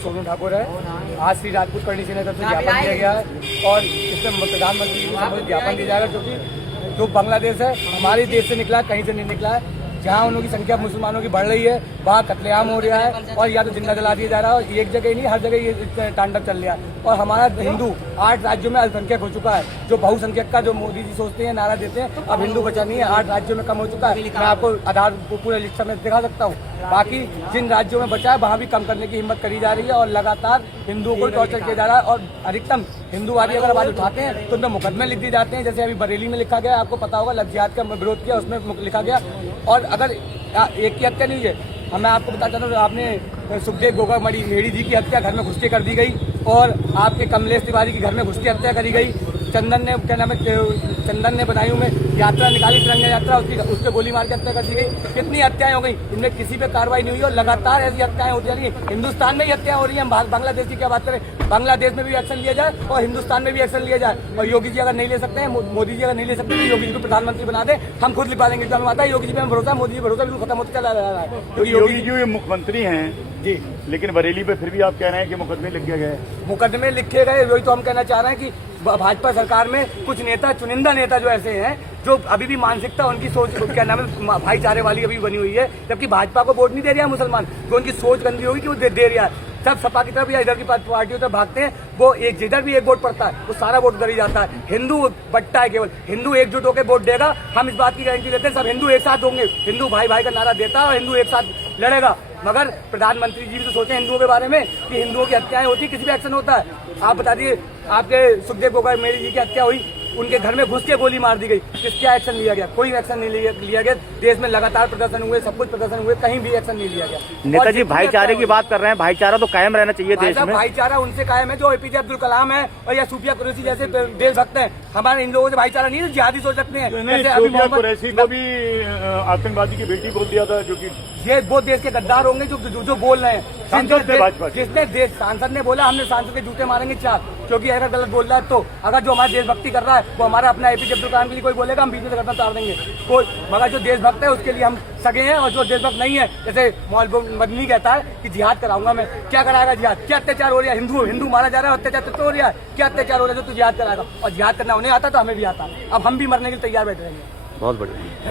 सोनू ठाकुर है। आज श्री राजपूत करणी सेना तरफ से ज्ञापन दिया गया है और इसमें प्रधानमंत्री जी को ज्ञापन दिया जाएगा, क्योंकि जो बांग्लादेश है हमारे देश से निकला, कहीं से नहीं निकला है। जहाँ उन लोगों की संख्या मुसलमानों की बढ़ रही है, वहाँ कत्लेआम हो रहा है और या तो जिंदा जला दिया जा रहा है। एक जगह ही नहीं, हर जगह ये तांडव चल रहा है। और हमारा हिंदू 8 राज्यों में अल्पसंख्यक हो चुका है। जो बहुसंख्यक का जो मोदी जी सोचते हैं, नारा देते हैं, अब हिंदू बचा नहीं है, 8 राज्यों में कम हो चुका है। मैं आपको आधार पूरे लिस्ट में दिखा सकता हूँ। बाकी जिन राज्यों में बचा है वहाँ भी कम करने की हिम्मत करी जा रही है और लगातार हिंदुओं को टॉर्चर किया जा रहा है। और अधिकतम हिंदूवादी अगर आवाज उठाते हैं तो उनमें मुकदमे लिख दिए जाते हैं। जैसे अभी बरेली में लिखा गया, आपको पता होगा, लफ्जियात का विरोध किया, उसमें लिखा गया। और अगर एक की हत्या नहीं है, मैं आपको बताना चाहता हूँ, आपने सुखदेव गोगामड़ी जी की हत्या घर में घुस के कर दी गई और आपके कमलेश तिवारी की घर में घुस के हत्या करी गई। चंदन ने क्या नाम है, चंदन ने बदायूं में यात्रा निकाली, तिरंगा यात्रा, उसके गोली मार के हत्या कर दी गई। कितनी हत्याएं हो गई, इनमें किसी पे कार्रवाई नहीं हुई और लगातार ऐसी हत्याएं होती जा रही है। हिंदुस्तान में ही हत्याएं हो रही है। हम बांग्लादेश की क्या बात करें, बांग्लादेश में भी एक्शन लिया जाए और हिंदुस्तान में भी एक्शन लिया जाए। और योगी जी अगर नहीं ले सकते हैं, मोदी जी अगर नहीं ले सकते तो योगी जी को प्रधानमंत्री बना दे, हम खुद लिखवा लेंगे। हमें आता है योगी जी पे भरोसा, मोदी जी भरोसा बिल्कुल खत्म होता चला रहा है। क्योंकि योगी जी मुख्यमंत्री हैं जी, लेकिन बरेली पे फिर भी आप कह रहे हैं कि मुकदमे लिखे गए। मुकदमे लिखे गए, वही तो हम कहना चाह रहे हैं कि भाजपा सरकार में कुछ नेता, चुनिंदा नेता जो ऐसे हैं, जो अभी भी मानसिकता, उनकी सोच क्या नाम है, भाईचारे वाली अभी बनी हुई है। जबकि भाजपा को वोट नहीं दे रहा है मुसलमान, तो उनकी सोच गंदी होगी कि वो दे रहा है। सब सपा की तरफ या इधर की पार्टियों तरफ भागते हैं, वो एक जिधर भी एक वोट पड़ता है वो सारा वोट उधर ही जाता है। हिंदू बट्टा है, केवल हिंदू एकजुट होकर वोट देगा, हम इस बात की गारंटी देते हैं। सब हिंदू एक साथ होंगे, हिंदू भाई भाई का नारा देता है और हिंदू एक साथ लड़ेगा। मगर प्रधानमंत्री जी भी तो सोचे हिंदुओं के बारे में कि हिंदुओं की हत्याएं होती, किसी भी एक्शन होता है। आप बता दिए, आपके सुखदेव गोगामड़ी जी की हत्या हुई, उनके घर में घुस के गोली मार दी गई, क्या एक्शन लिया गया? कोई एक्शन नहीं लिया गया। देश में लगातार प्रदर्शन हुए, सब कुछ प्रदर्शन हुए, कहीं भी एक्शन नहीं लिया गया। नेताजी भाईचारे की बात कर रहे हैं, भाईचारा तो कायम रहना चाहिए देश में। भाईचारा उनसे कायम है जो एपीजे अब्दुल कलाम है और या सूफिया कुरैशी जैसे देशभक्त हैं। हमारे इन लोगों से भाईचारा नहीं है, जिहादी सोच रखते हैं। सूफिया कुरैशी को भी आतंकवादी की बेटी बोल दिया था, जो कि ये वो देश के गद्दार होंगे जो बोल रहे हैं। जिसने देश सांसद ने बोला हमने सांसद के जूते मारेंगे 4, क्योंकि अगर गलत बोल रहा है तो। अगर जो हमारी देशभक्ति कर रहा है वो हमारा अपना एपीजे अब्दुल कलाम के लिए कोई बोलेगा, हम बीच में करना उतार देंगे कोई। मगर जो देशभक्त है उसके लिए हम सगे हैं, और जो देशभक्त नहीं है, जैसे मौलवी मदनी कहता है कि जिहाद कराऊंगा मैं, क्या कराएगा जिहाद? क्या अत्याचार हो रहा है? हिंदू मारा जा रहा है, अत्याचार तो हो रहा है। क्या अत्याचार हो रहा है जो तू जिहाद कराएगा? और जिहाद करना उन्हें आता तो हमें भी आता। अब हम भी मरने के लिए तैयार बैठे रहेंगे। बहुत बढ़िया।